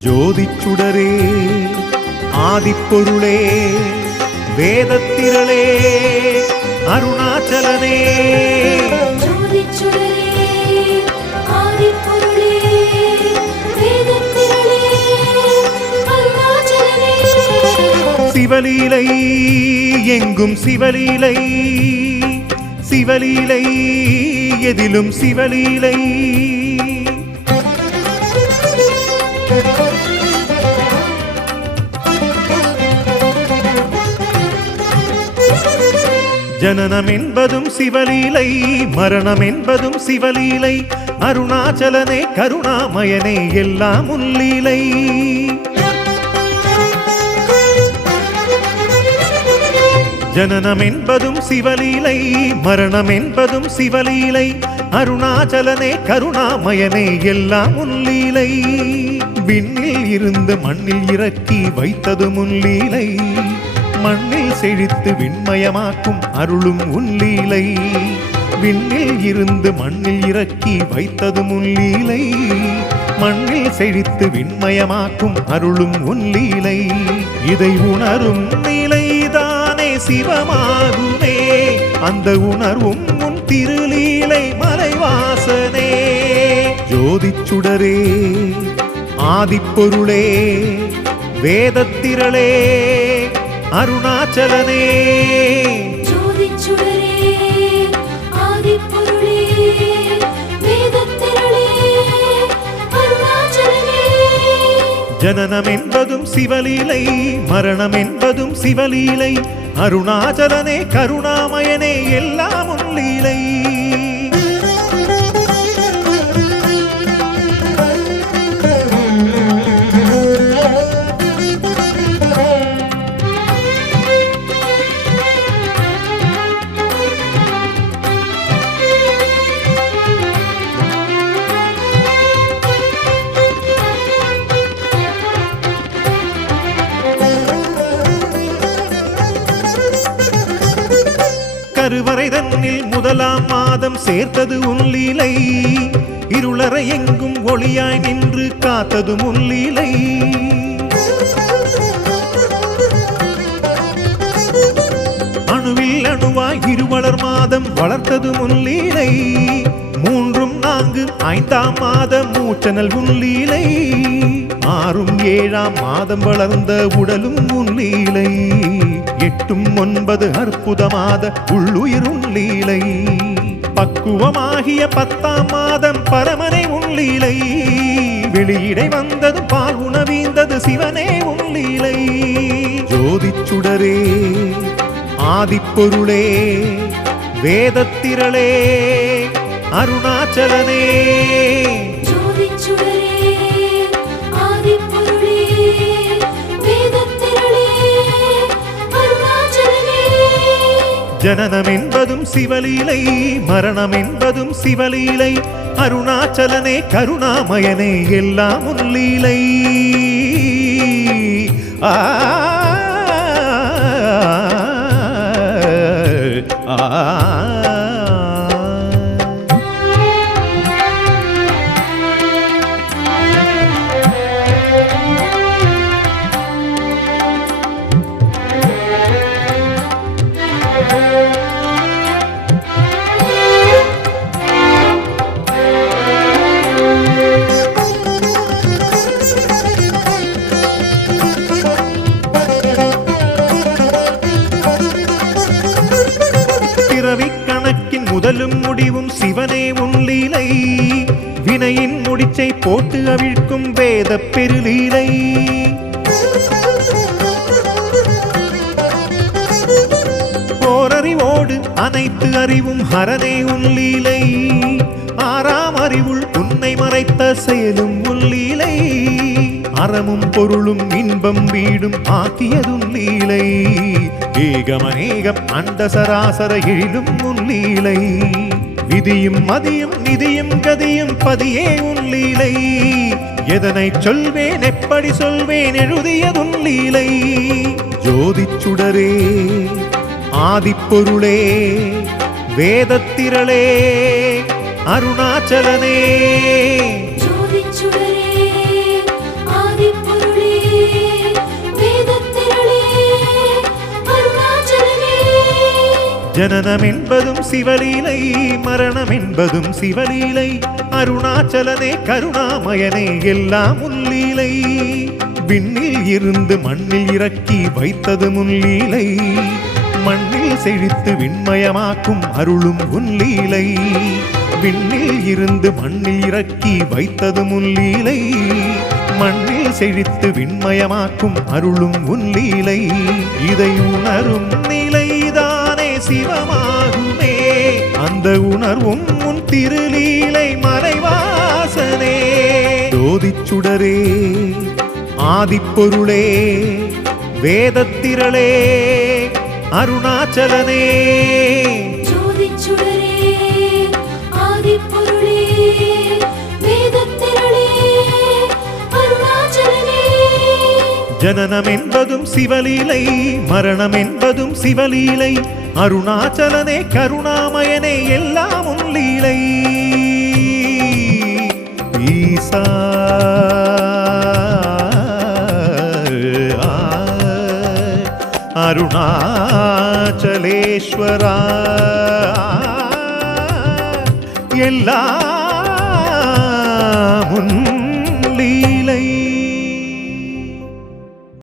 ஜோதிச்சுடரே ஆதிப்பொருளே வேதத்திரளே அருணாச்சலனே. சிவலீலை எங்கும் சிவலீலை சிவலீலை எதிலும் சிவலீலை ஜனனம் என்பதும் சிவலீலை மரணம் என்பதும் சிவலீலை அருணாச்சலனே கருணாமயனே எல்லாம் உள்ளீலை. ஜனனம் என்பதும் சிவலீலை மரணம் என்பதும் சிவலீலை அருணாச்சலனே கருணாமயனே எல்லாம் உள்ளீலை. விண்ணில் இருந்து மண்ணில் இறக்கி வைத்தது முன்லீலை மண்ணில் செழித்து விண்மயமாக்கும் அருளும் உள்ளீலை விண்ணில் இருந்து மண்ணில் இறக்கி வைத்தது முல்லீலை மண்ணில் செழித்து விண்மயமாக்கும் அருளும் உல்லீலை இதை உணரும் நிலைதானே சிவமாகுமே. அந்த உணர்வும் உன் திருலீலை மலைவாசனே ஜோதிச்சுடரே ஆதிப்பொருளே வேதத்திரளே அருணாச்சலனே. ஜனனம் என்பதும் சிவலீலை மரணம் என்பதும் சிவலீலை அருணாச்சலனே கருணாமயனே எல்லாம் உன் லீலை கருவறை தன்னில் முதலாம் மாதம் சேர்த்தது உன் லீலை. இருளறை எங்கும் ஒளியாய் நின்று காத்தது உன் லீலை. அணுவில் அணுவாய் இருவளர் மாதம் வளர்த்தது முன்லீலை மூன்றும் நான்கு ஐந்தாம் மாதம் மூச்சனல் முன்லீலை ஆறும் ஏழாம் மாதம் வளர்ந்த உடலும் முன்லீலை எட்டும் ஒன்பது அற்புதமாத உள்ளுயிரும் லீலை. பக்குவமாகிய பத்தாம் மாதம் பரமனை உன்லீலை வெளியிடை வந்தது பால் உணவீந்தது சிவனே உன்லீலை ஜோதிச்சுடரே ஆதிப்பொருளே வேதத்திரளே அருணாச்சலனே. ஜனனம் என்பதும் சிவலீலை மரணம் என்பதும் சிவலீலை அருணாச்சலனே கருணாமயனே எல்லாம் உள்ளீலை ஆ ஆ போட்டு அவிழ்க்கும் வேத பெருலீலை. ஓரறிவோடு அனைத்து அறிவும் ஹரனே உள்ளீலை ஆறாம் அறிவுள் உன்னை மறைத்த செயலும் உள்ளீலை அறமும் பொருளும் இன்பம் வீடும் ஆக்கியதும் லீலை. ஏகமநேகம் அண்ட சராசர எழிலும் உன் லீலை. விதியும் மதியும் நிதியும் கதியும் பதியே உன் லீலை. எதனை சொல்வேன் எப்படி சொல்வேன் எழுதியதும் லீலை. ஜோதிச்சுடரே ஆதிப்பொருளே வேதத்திரளே அருணாச்சலனே. ஜனனம் என்பதும் சிவலீலை மரணம் என்பதும் சிவலீலை அருணாச்சலனே கருணாமயனே எல்லாம் உன்லீலை விண்ணில் இருந்து மண்ணில் இறக்கி வைத்தது முன்லீலை. மண்ணில் செழித்து விண்மயமாக்கும் அருளும் உன்லீலை விண்ணில் இருந்து மண்ணில் இறக்கி வைத்தது முன்லீலை. மண்ணில் செழித்து விண்மயமாக்கும் அருளும் உன்லீலை இதை உணரும் நிலைதான். சிவமாகுமே. அந்த உணர்வும் உன் திருலீலை மறைவாசனே. ஜோதிச்சுடரே ஆதிப்பொருளே வேதத்திரளே அருணாச்சலனே. ஜனனம் என்பதும் சிவலீலை மரணம் என்பதும் சிவலீலை அருணாச்சலனே கருணாமயனே எல்லாமும் லீலை. ஈசா அருணாச்சலேஸ்வரா எல்லா